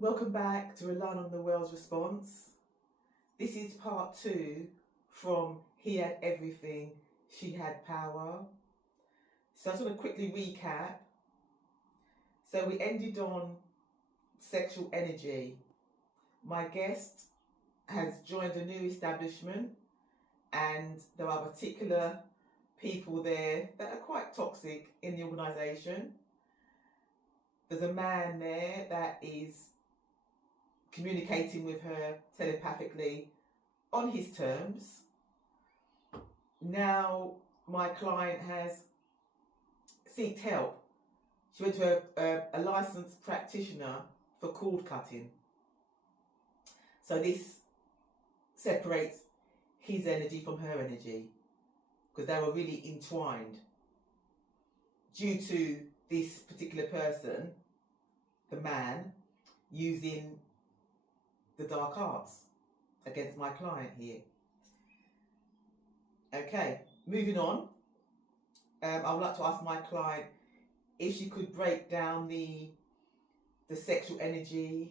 Welcome back to Relying on the World's Response. This is part 2 from He Had Everything, She Had Power. So I just want to quickly recap. So we ended on sexual energy. My guest has joined a new establishment and there are particular people there that are quite toxic in the organisation. There's a man there that is communicating with her telepathically on his terms. Now my client has sought help. She went to a licensed practitioner for cord cutting. So this separates his energy from her energy because they were really entwined due to this particular person, the man, using the dark arts against my client here. Okay, moving on. I would like to ask my client if she could break down the sexual energy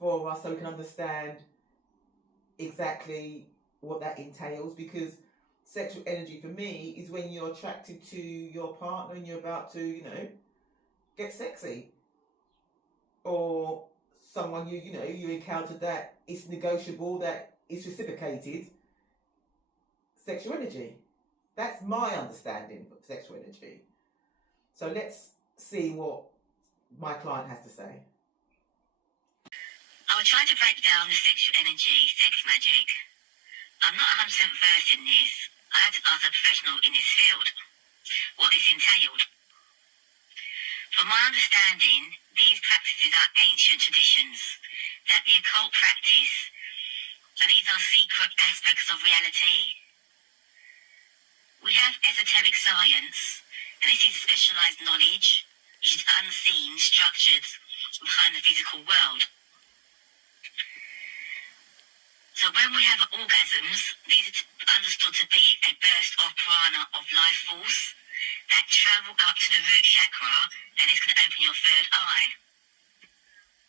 for us so we can understand exactly what that entails, because sexual energy for me is when you're attracted to your partner and you're about to, get sexy, or someone you encountered that it's negotiable, that it's reciprocated. Sexual energy. That's my understanding of sexual energy. So let's see what my client has to say. I will try to break down the sexual energy, sex magic. I'm not 100% versed in this. I had to ask a professional in this field what this entailed. From my understanding, these practices are ancient traditions that the occult practice, and these are secret aspects of reality. We have esoteric science, and this is specialized knowledge, which is unseen, structured behind the physical world. So when we have orgasms, these are understood to be a burst of prana, of life force, that travel up to the root chakra, and it's going to open your third eye.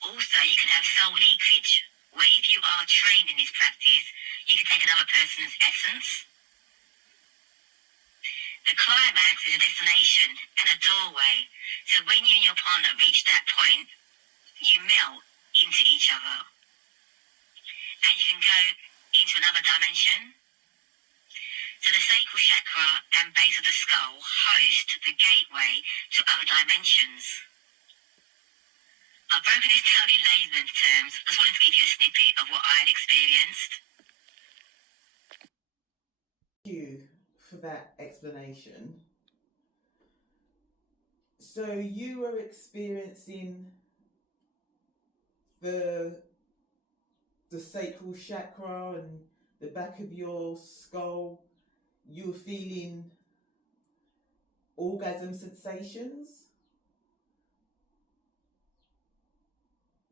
Also, you can have soul leakage, where if you are trained in this practice, you can take another person's essence. The climax is a destination and a doorway, so when you and your partner reach that point, you melt into each other. And you can go into another dimension. So the sacral chakra and base of the skull host the gateway to other dimensions. I've broken this down in layman's terms. I just wanted to give you a snippet of what I had experienced. Thank you for that explanation. So you were experiencing the sacral chakra and the back of your skull. You were feeling orgasm sensations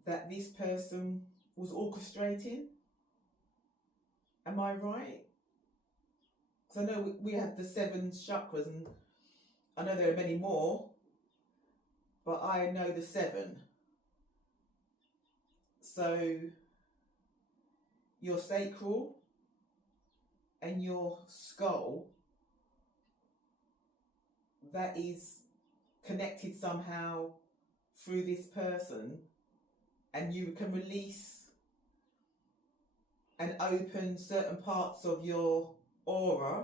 that this person was orchestrating. Am I right? Because I know we have the 7 chakras, and I know there are many more, but I know the 7. So your sacral and your skull, that is connected somehow through this person, and you can release and open certain parts of your aura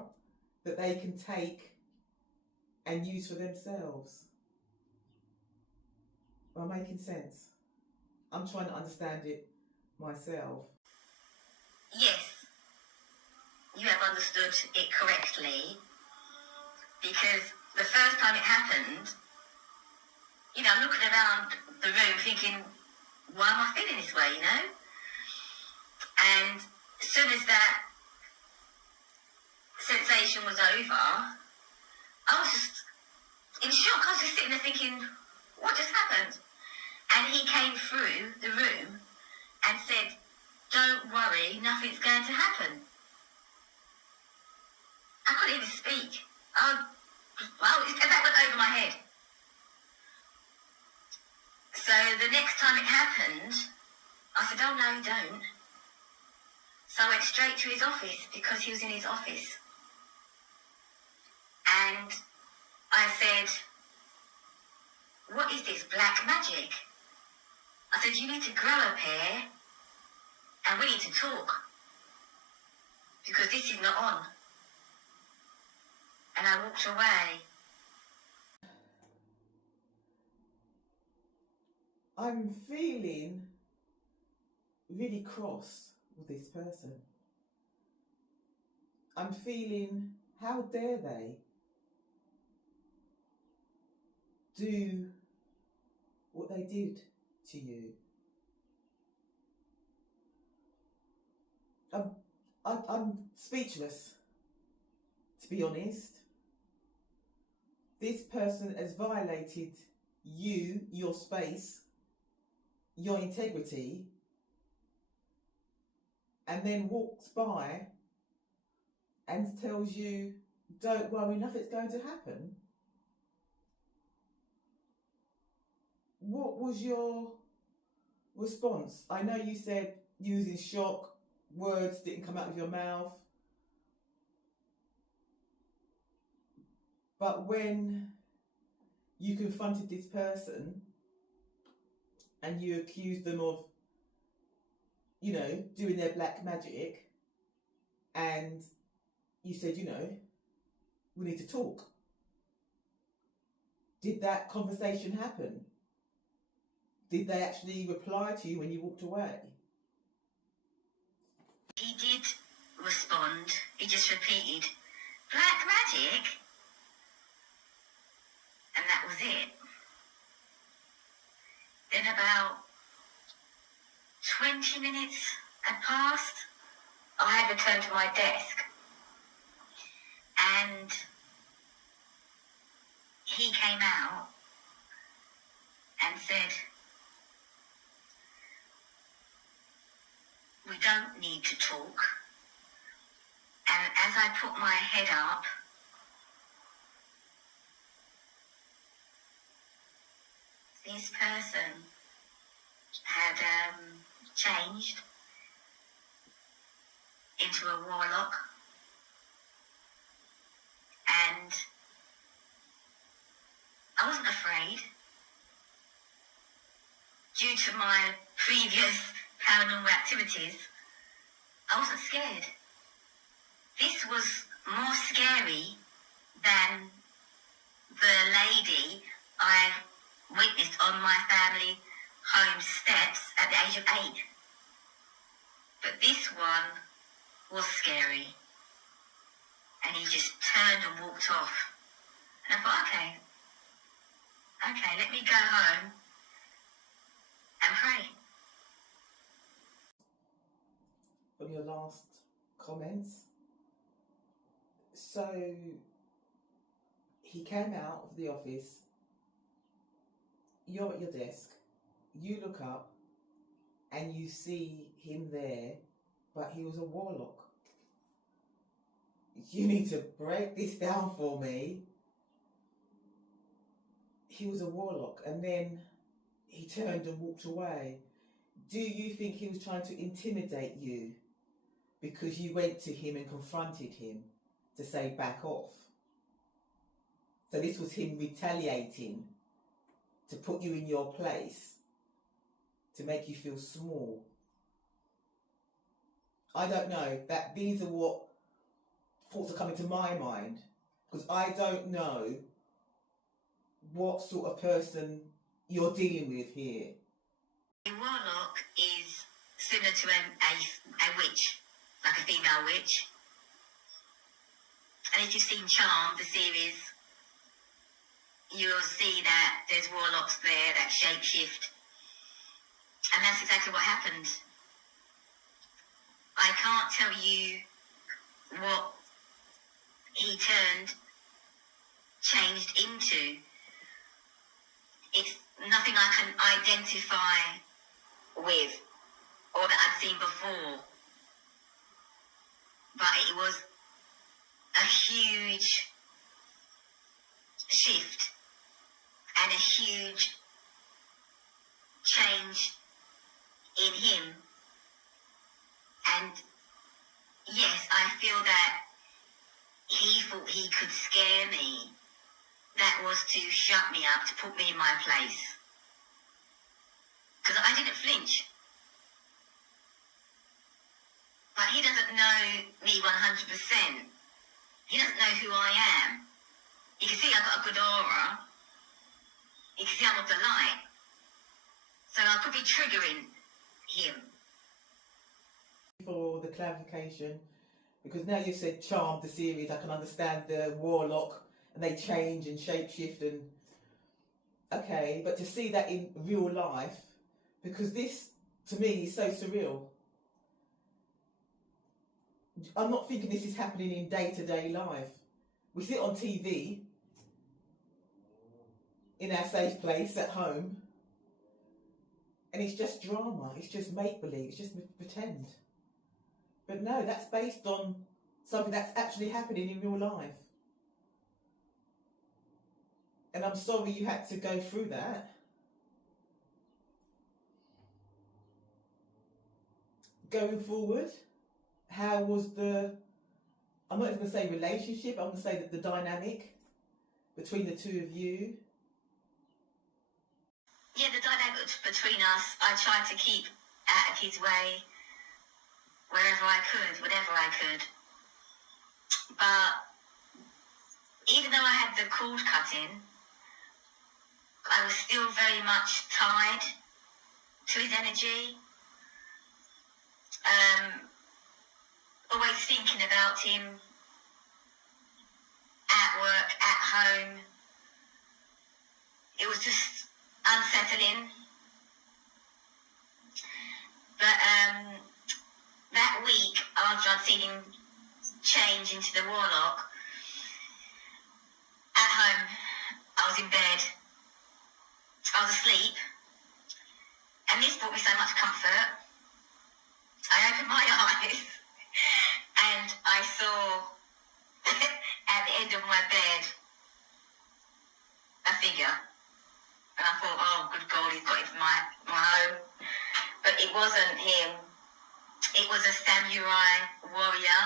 that they can take and use for themselves. Am I making sense? I'm trying to understand it myself. Yes, you have understood it correctly, because the first time it happened, I'm looking around the room thinking, why am I feeling this way, And as soon as that sensation was over, I was just in shock. I was just sitting there thinking, what just happened? And he came through the room and said, don't worry, nothing's going to happen. I couldn't even speak. That went over my head. So the next time it happened, I said, oh no, you don't. So I went straight to his office because he was in his office. And I said, what is this black magic? I said, you need to grow a pair and we need to talk because this is not on. And I walked away. I'm feeling really cross with this person. I'm feeling, how dare they do what they did to you? I'm speechless, to be honest. This person has violated you, your space, your integrity, and then walks by and tells you, don't worry, nothing's going to happen. What was your response? I know you said you was in shock, words didn't come out of your mouth. But when you confronted this person and you accused them of, you know, doing their black magic, and you said, you know, we need to talk. Did that conversation happen? Did they actually reply to you when you walked away? He did respond. He just repeated, black magic? And that was it. Then about 20 minutes had passed. I had returned to my desk. And he came out and said, we don't need to talk. And as I put my head up, this person had changed into a warlock, and I wasn't afraid. Due to my previous paranormal activities, I wasn't scared. This was more scary than the lady I witnessed on my family home steps at the age of 8. But this one was scary. And he just turned and walked off. And I thought, okay, let me go home and pray. On your last comments, so he came out of the office, you're at your desk, you look up and you see him there, but he was a warlock. You need to break this down for me. He was a warlock, and then he turned and walked away. Do you think he was trying to intimidate you because you went to him and confronted him to say back off? So this was him retaliating to put you in your place, to make you feel small. I don't know, that these are what thoughts are coming to my mind, because I don't know what sort of person you're dealing with here. A warlock is similar to a witch, like a female witch. And if you've seen Charmed, the series, you'll see that there's warlocks there that shapeshift. And that's exactly what happened. I can't tell you what he changed into. It's nothing I can identify with or that I'd seen before. But it was a huge shift and a huge change in him. And yes, I feel that he thought he could scare me. That was to shut me up, to put me in my place. Because I didn't flinch. But he doesn't know me 100%. He doesn't know who I am. You can see I've got a good aura. You can see I'm of the light. So I could be triggering him. For the clarification, because now you've said Charmed, the series, I can understand the warlock and they change and shapeshift and okay, but to see that in real life, because this to me is so surreal. I'm not thinking this is happening in day-to-day life. We see it on TV, in our safe place at home, and it's just drama, it's just make-believe, it's just pretend. But no, that's based on something that's actually happening in real life. And I'm sorry you had to go through that. Going forward, how was the, I'm not even going to say relationship, I'm going to say that the dynamic between the two of you? Yeah, the dynamic between us, I tried to keep out of his way wherever I could, whatever I could. But even though I had the cord cut in, I was still very much tied to his energy. Always thinking about him at work, at home. It was just unsettling. But that week, after I'd seen him change into the warlock, at home, I was in bed, I was asleep, and this brought me so much comfort. I opened my eyes and I saw at the end of my bed a figure. And I thought, oh, good God, he's got it from my home. But it wasn't him. It was a samurai warrior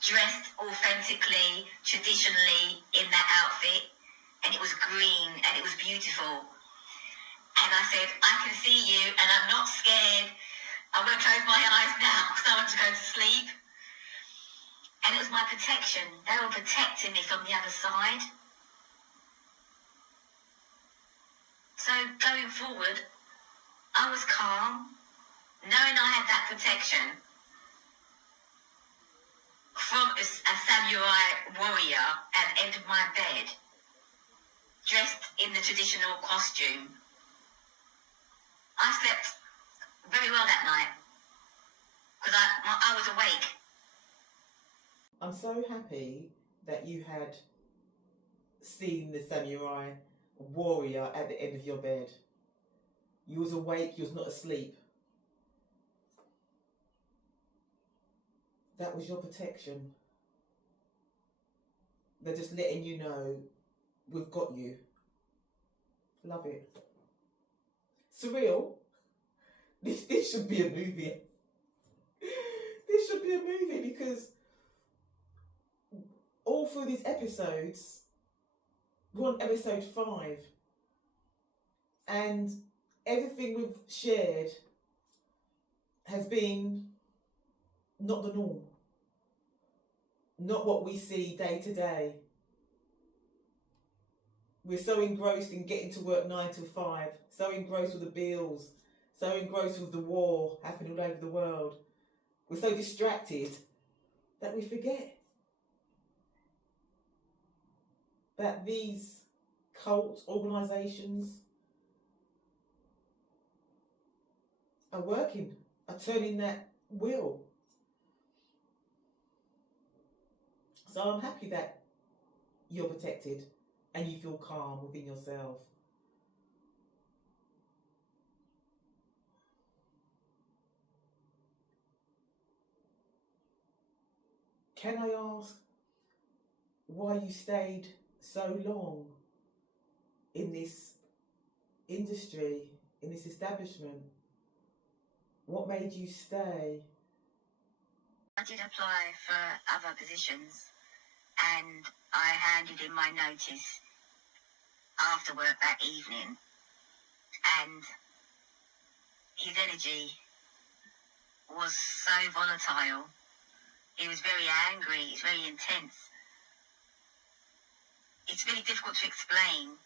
dressed authentically, traditionally in that outfit. And it was green and it was beautiful. And I said, I can see you and I'm not scared. I'm going to close my eyes now because I want to go to sleep. And it was my protection. They were protecting me from the other side. So going forward, I was calm, knowing I had that protection from a samurai warrior at the end of my bed, dressed in the traditional costume. I slept very well that night because I was awake. I'm so happy that you had seen the samurai warrior at the end of your bed. You was awake, you was not asleep. That was your protection. They're just letting you know, we've got you. Love it. Surreal. This should be a movie. This should be a movie because all through these episodes, we're on episode 5, and everything we've shared has been not the norm, not what we see day to day. We're so engrossed in getting to work 9 to 5, so engrossed with the bills, so engrossed with the war happening all over the world. We're so distracted that we forget that these cult organisations are working, are turning that wheel. So I'm happy that you're protected and you feel calm within yourself. Can I ask why you stayed so long in this industry, in this establishment? What made you stay? I did apply for other positions and I handed in my notice after work that evening, and his energy was so volatile. He was very angry, he was very intense. It's really difficult to explain,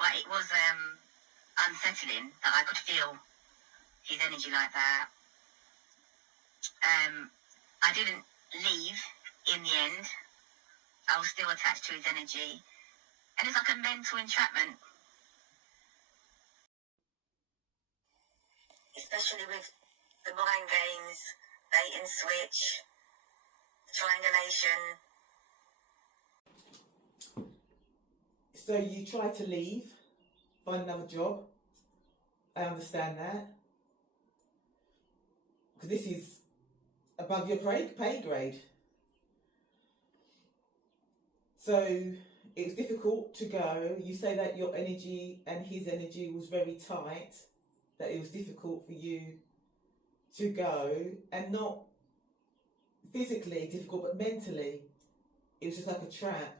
but it was unsettling that I could feel his energy like that. I didn't leave in the end. I was still attached to his energy, and it's like a mental entrapment. Especially with the mind games, bait and switch, triangulation. So you tried to leave, find another job. I understand that. Because this is above your pay grade. So it was difficult to go. You say that your energy and his energy was very tight, that it was difficult for you to go, and not physically difficult, but mentally. It was just like a trap.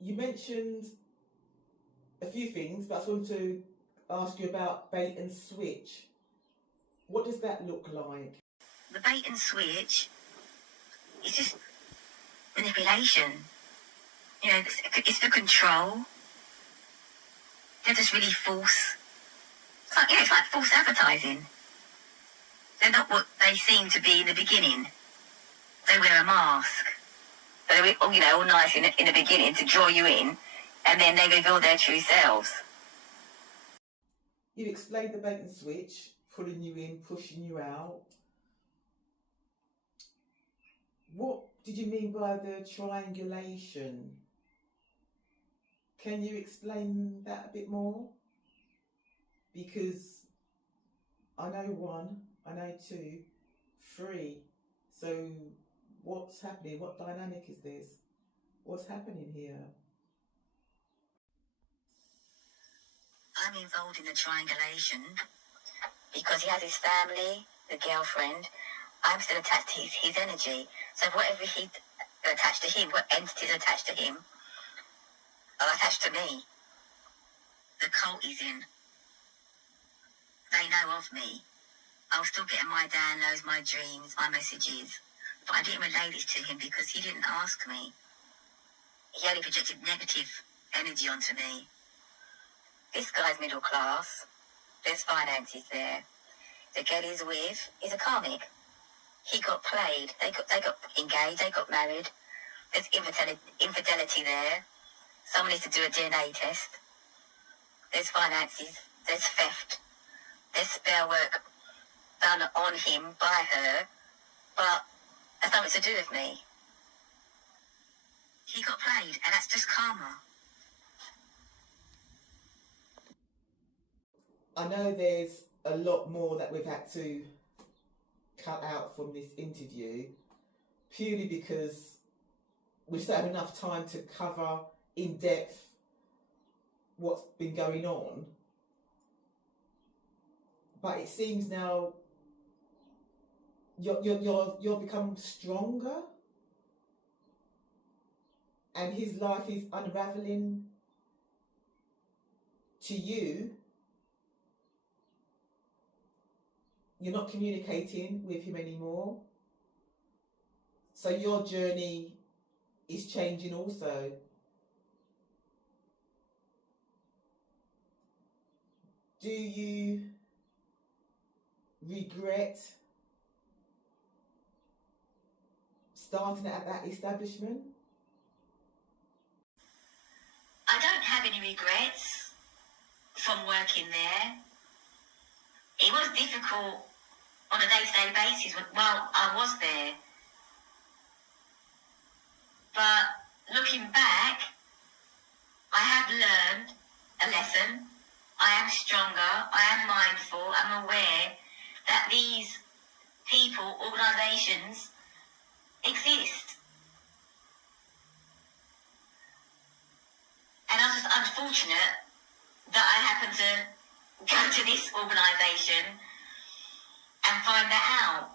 You mentioned a few things, but I just wanted to ask you about bait and switch. What does that look like? The bait and switch is just manipulation. You know, it's for control. They're just really false. It's like false advertising. They're not what they seem to be in the beginning. They wear a mask. They're all nice in the beginning to draw you in, and then they reveal their true selves. You explained the bait and switch, pulling you in, pushing you out. What did you mean by the triangulation? Can you explain that a bit more? Because I know 1, I know 2, 3. So what's happening? What dynamic is this? What's happening here? I'm involved in the triangulation because he has his family, the girlfriend. I'm still attached to his energy. So whatever he attached to him, what entities attached to him, are attached to me. The cult is in. They know of me. I was still getting my downloads, my dreams, my messages. But I didn't relay this to him because he didn't ask me. He only projected negative energy onto me. This guy's middle class. There's finances there. The girl he's with is a karmic. He got played. They got engaged. They got married. There's infidelity there. Someone needs to do a DNA test. There's finances. There's theft. There's spell work done on him by her, but that's nothing to do with me. He got played, and that's just karma. I know there's a lot more that we've had to cut out from this interview, purely because we just don't have enough time to cover in depth what's been going on. But it seems now you're become stronger, and his life is unraveling to you. You're not communicating with him anymore. So your journey is changing also. Do you regret starting at that establishment? I don't have any regrets from working there. It was difficult on a day-to-day basis while I was there. But looking back, I have learned a lesson. I am stronger, I am mindful, I'm aware that these people, organisations exist. fortunate that I happened to go to this organisation and find that out.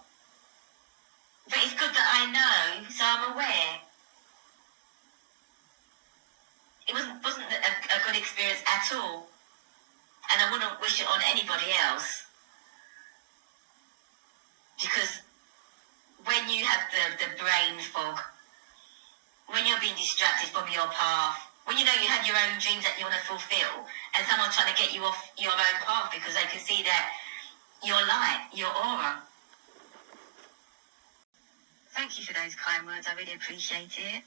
But it's good that I know, so I'm aware. It wasn't a good experience at all, and I wouldn't wish it on anybody else. Because when you have the brain fog, when you're being distracted from your path, when you know you have your own dreams that you want to fulfill, and someone's trying to get you off your own path because they can see that your light, your aura. Thank you for those kind words. I really appreciate it.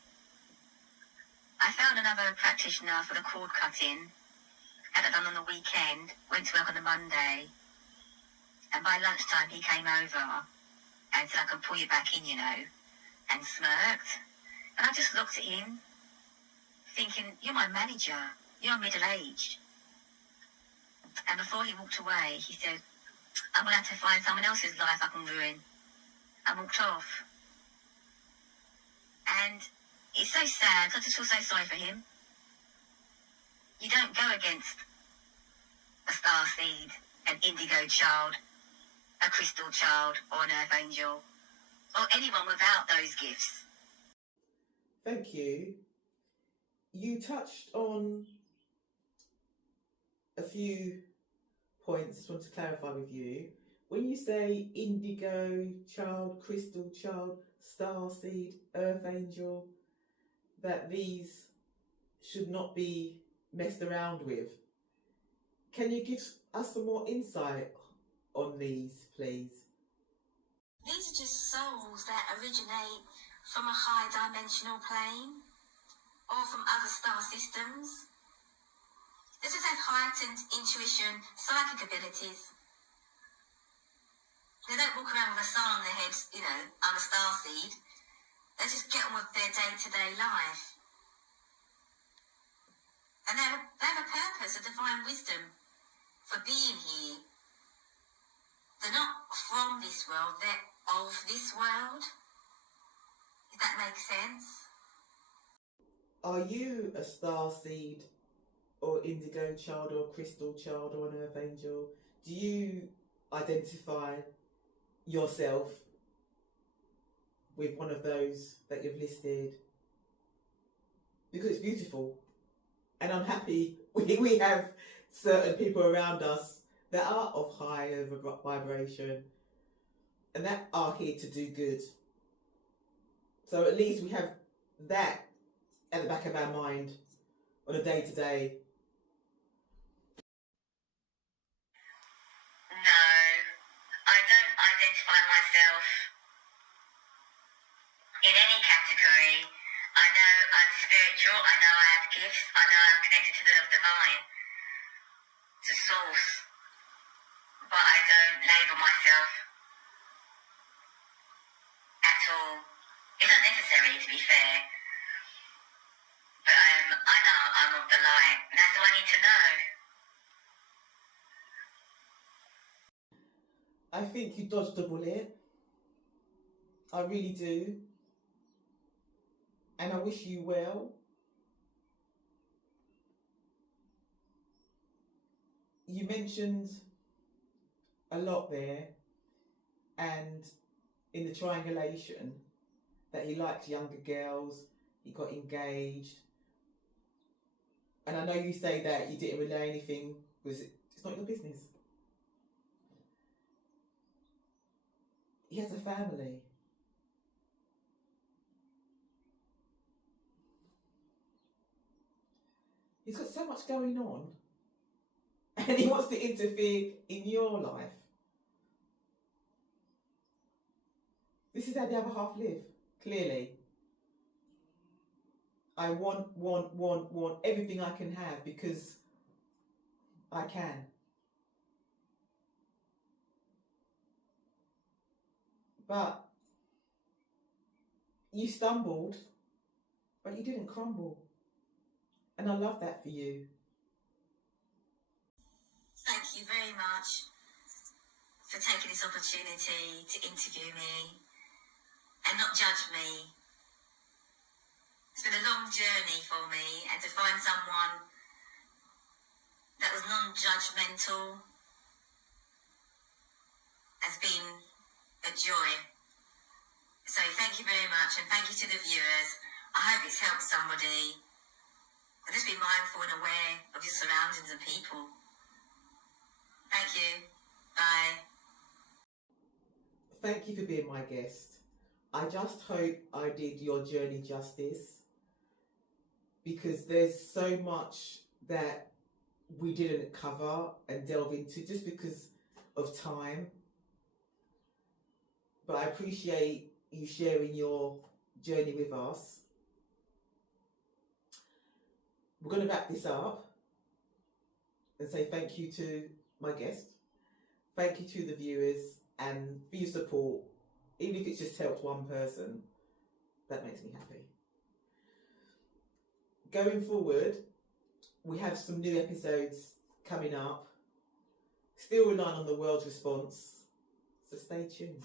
I found another practitioner for the cord cutting. Had it done on the weekend. Went to work on the Monday. And by lunchtime he came over and said, I can pull you back in, you know. And smirked. And I just looked at him thinking, you're my manager. You're middle-aged. And before he walked away, he said, I'm going to have to find someone else's life I can ruin. And walked off. And it's so sad. I just feel so sorry for him. You don't go against a star seed, an indigo child, a crystal child, or an earth angel, or anyone without those gifts. Thank you. You touched on a few points. I just want to clarify with you. When you say indigo child, crystal child, star seed, earth angel, that these should not be messed around with. Can you give us some more insight on these, please? These are just souls that originate from a high dimensional plane or from other star systems. They just have heightened intuition, psychic abilities. They don't walk around with a sun on their head, you know, I'm a star seed. They just get on with their day-to-day life. And they have a purpose, a divine wisdom for being here. They're not from this world, they're of this world. If that makes sense. Are you a star seed or indigo child or crystal child or an earth angel? Do you identify yourself with one of those that you've listed? Because it's beautiful. And I'm happy we have certain people around us that are of higher vibration and that are here to do good. So at least we have that at the back of our mind on a day-to-day. No, I don't identify myself in any category. I know I'm spiritual, I know I have gifts, I know I'm connected to the divine, to source, but I don't label myself at all. It's not necessary, to be fair, but I know I'm of the light, and that's all I need to know. I think you dodged a bullet. I really do. And I wish you well. You mentioned a lot there, and in the triangulation that he liked younger girls, he got engaged. And I know you say that you didn't relay anything because it's not your business. He has a family. He's got so much going on and he wants to interfere in your life. This is how the other half live, clearly. I want everything I can have because I can. But you stumbled, but you didn't crumble. And I love that for you. Thank you very much for taking this opportunity to interview me and not judge me. It's been a long journey for me, and to find someone that was non-judgmental has been a joy. So thank you very much, and thank you to the viewers. I hope it's helped somebody. Just be mindful and aware of your surroundings and people. Thank you. Bye. Thank you for being my guest. I just hope I did your journey justice, because there's so much that we didn't cover and delve into just because of time. But I appreciate you sharing your journey with us. We're going to wrap this up and say thank you to my guest. Thank you to the viewers, and for your support. Even if it's just helped one person, that makes me happy. Going forward, we have some new episodes coming up. Still relying on the world's response, so stay tuned.